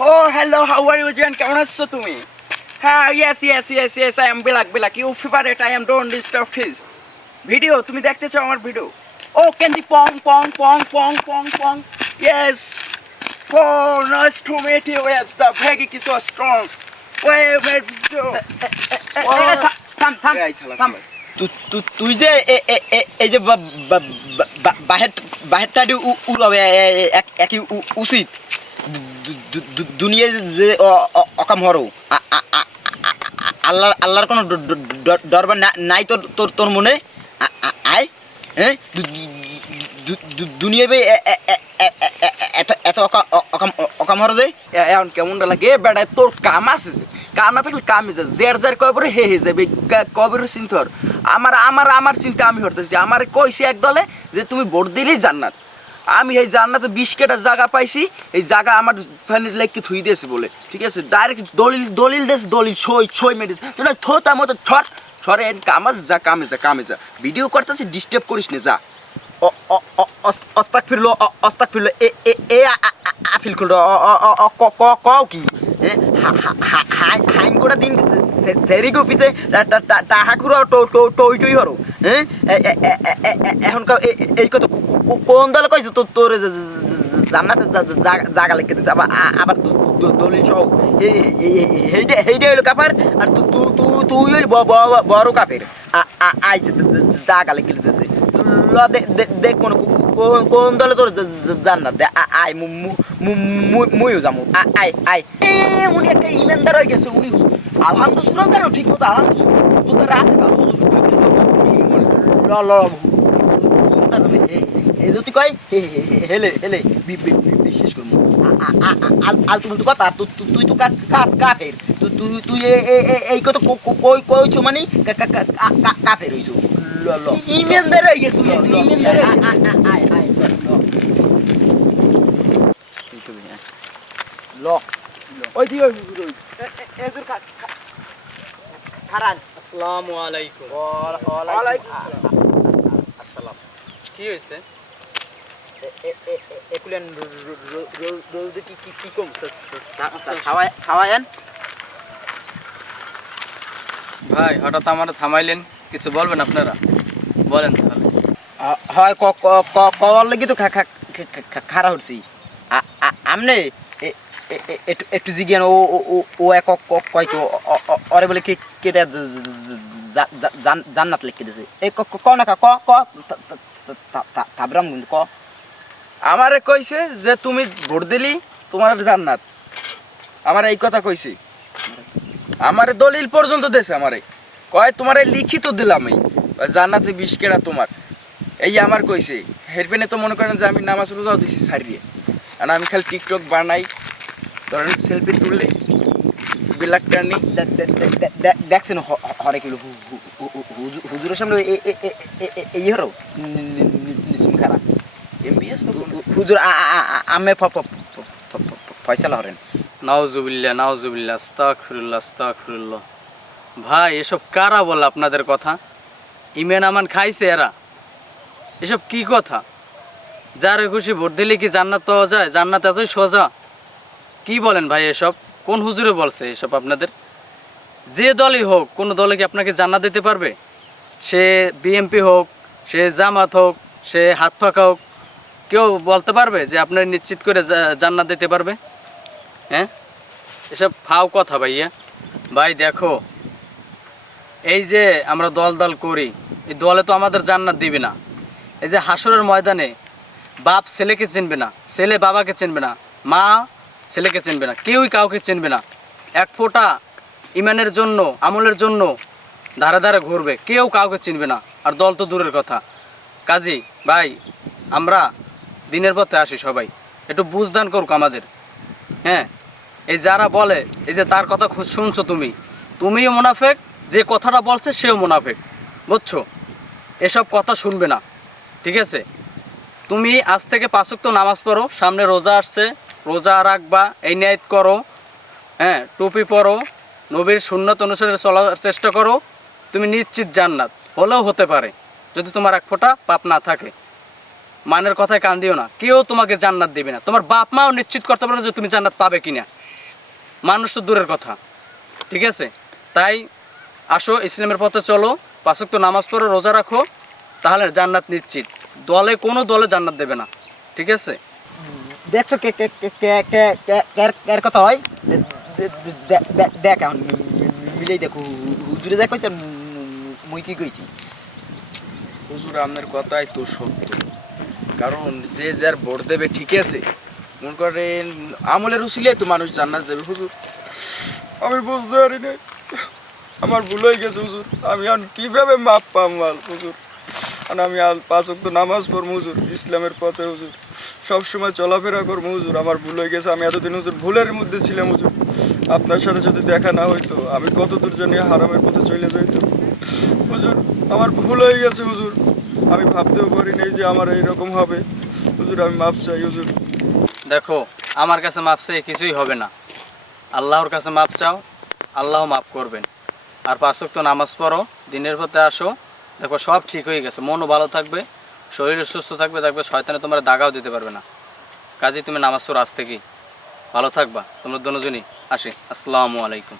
Oh, hello, how are you, Jan? কেমন আছো তুমি? হ্যাঁ, yes, I am Bilak. You favorite, I am don't disturb his. Video তুমি দেখতে চাও আমার video? Oh, can the pong. Yes. Oh, nice to meet you. Yes, the Peggy is so strong. Wait, থাম তুই যে এই যে বাহেরটা উড়াবে একই উচিত দুনিয়ায় যে অকাম হরো আল্লাহর কোনো দরবার নাই তোর মনে আয় হ্যাঁ দুনিয়ায় এত অকাম হরো যে এখন কেমন লাগে বেড়া তোর কাম আছে কাম না থাকলে কামে যা জের কয়বার হে যাবে কবের চিন্তা আমার চিন্তা আমি হরতেছি আমার কইছে এক দলে যে তুমি ভোট দিলেই জান্নাত আমি এই জান্নাতে 20 কেটা জায়গা পাইছি এই জায়গা আমার ফ্যামিলি লাইককে থুই দিয়েছে বলে ঠিক আছে ডাইরেক্ট দলিল দেশ দলিল সই মেরে তোরা থোতা মতো ছট ছড়ে কামে যা ভিডিও করতেছি ডিস্টার্ব করিস না যা অস্তাক ফিরলো এ আফিল খুললো কও কি হাইম গোটা দিন সেরি গো পিছে টাহাকুরা টই হরো হ্যাঁ এখন এই কথা কোন দলে কইছে তোর জান্নাতে জায়গা লিখে দিচ্ছে আবার দলিল সহ হেইটা হইলো কাফের আর তুই হইল বড় কাফের আইছে জায়গা লিখে দিতেছে দেখ মনে কোন দলে তোর জান্নাত আয় মুইও যাবো আয় উনি একটা ইমানদার হয়ে গেছে উনি আলহামদুলিল্লাহ জানো ঠিক মতো আলহামদুলিল্লাহ তোদের আছে ভালো যদি কয় হেলে বিশ্বাস করবো আলতু কথা তুই তো কাফের তুই এই কথা কইছো মানে কাফের হইছো ইমানদার হয়ে গেছে ইমানদার ওই দিও এজুর খারান আসসালামু আলাইকুম। ওয়ালাইকুম আসসালাম। কি হয়েছে? একুলেন রোজ কি কম খাওয়ায়েন ভাই হঠাৎ আমার থামাইলেন, কিছু বলবেন আপনারা? বলেন তাহলে। হয় কওয়ার লাগি তো খারা হচ্ছি আমনে একটু জিজ্ঞান ও এক কয় তো অরে বলে কেটে জান্নাত লিখে দিছে এই ক না ক তাবরাম কিন্তু ক আমারে কইছে যে তুমি ভোট দিলি তোমার জান্নাত আমার এই কথা কইছি আমারে দলিল পর্যন্ত দেছে আমারে কয় তোমারে লিখিত দিলাম এই জান্নাতে 20 কেটা তোমার এই আমার কইছে হেরপেনে তো মনে করেন যে আমি নামাজ রোজাও দিছি সারিয়ে আর আমি খালি টিকটক বানাই ধরেন সেলফি তুললে বিলাক টার্নি দেখছেন হরে কিলো হুজুরের সামনে এই হরো নিসুন খারাপ এমবিএস তো হুজুর আমে ফয়সালা হরেন নাউজুবিল্লাহ আস্তাগফিরুল্লাহ। ভাই এসব কারা বলে আপনাদের কথা? ইমান আমান খাইছে এরা? এসব কি কথা? যার খুশি ভোট দিলে কি জান্নাত পাওয়া যায়? জান্নাত এতই সোজা? কি বলেন ভাই এসব? কোন হুজুরে বলছে এসব আপনাদের? যে দলই হোক, কোনো দলে কি আপনাকে জান্নাত দিতে পারবে? সে বিএমপি হোক, সে জামাত হোক, সে হাত ফাঁকা হোক, কেউ বলতে পারবে যে আপনার নিশ্চিত করে জান্নাত দিতে পারবে? হ্যাঁ, এসব ফাও কথা ভাইয়া। ভাই দেখো, এই যে আমরা দল করি, এই দলে তো আমাদের জান্নাত দিবে না। এই যে হাসরের ময়দানে বাপ ছেলেকে চিনবে না, ছেলে বাবাকে চিনবে না, মা ছেলেকে চিনবে না, কেউই কাউকে চিনবে না। এক ফোঁটা ইমানের জন্য, আমলের জন্য ধারে ধারে ঘুরবে, কেউ কাউকে চিনবে না। আর দল তো দূরের কথা। কাজী ভাই, আমরা দিনের পথে আসি, সবাই একটু বুঝদান করুক আমাদের। হ্যাঁ, এই যারা বলে, এই যে তার কথা শুনছো তুমিও মুনাফেক, যে কথাটা বলছে সেও মুনাফেক, বুঝছো? এসব কথা শুনবে না, ঠিক আছে? তুমি আজ থেকে 5 ওয়াক্ত নামাজ পড়ো, সামনে রোজা আসছে, রোজা রাখবা, এই নিয়ত করো। হ্যাঁ, টুপি পরো, নবীর সুন্নত অনুসারে চলার চেষ্টা করো, তুমি নিশ্চিত জান্নাত হলেও হতে পারে যদি তোমার এক ফোঁটা পাপ না থাকে। মানের কথায় কান দিও না, কেউ তোমাকে জান্নাত দেবে না। তোমার বাপ মাও নিশ্চিত করতে পারে না যে তুমি জান্নাত পাবে কিনা। মানুষ তো দূরের কথা, ঠিক আছে? তাই আসো, ইসলামের পথে চলো, 5 ওয়াক্ত নামাজ পড়ো, রোজা রাখো, তাহলে জান্নাত নিশ্চিত। কোনো দলে জান্নাত দেবে না, ঠিক আছে? দেখছো কে কে কে কে কে কে এর কথা হয় দেখ এখন মিলেই দেখো হুজুরে যা কইছে মুই কি কইছি। হুজুর আপনার কথাই তো সত্য, কারণ যে যার ভোট দেবে ঠিক আছে, মনে করেন আমলের উসিলে তো মানুষ জান্নাত যাবে। হুজুর আমি বুঝতে পারি না, আমার ভুল হয়ে গেছে হুজুর, আমি এখন কিভাবে মাপ পাম হুজুর? আর আমি 5 ওয়াক্ত নামাজ পড়ব হুজুর, ইসলামের পথে হুজুর সবসময় চলাফেরা করবো হুজুর। আমার ভুল হয়ে গেছে, আমি এতদিন হুজুর ভুলের মধ্যে ছিলাম হুজুর। আপনার সাথে যদি দেখা না হইতো আমি কত দূর জানি হারামের পথে চলে যাইতো হুজুর। আমার ভুল হয়ে গেছে হুজুর, আমি ভাবতেও পারি নাই যে আমার এইরকম হবে হুজুর। আমি মাপ চাই হুজুর। দেখো, আমার কাছে মাপ চাই কিছুই হবে না, আল্লাহর কাছে মাপ চাও, আল্লাহ মাপ করবেন। আর 5 ওয়াক্ত নামাজ পড়ো, দিনের পথে আসো, দেখো সব ঠিক হয়ে গেছে, মনও ভালো থাকবে, শরীর সুস্থ থাকবে, দেখবে শয়তানে তোমার দাগাও দিতে পারবে না। কাজে তুমি নামাজ পড়ো আজ থেকেই, ভালো থাকবা তোমরা দুজনই। আসি, আসসালামু আলাইকুম।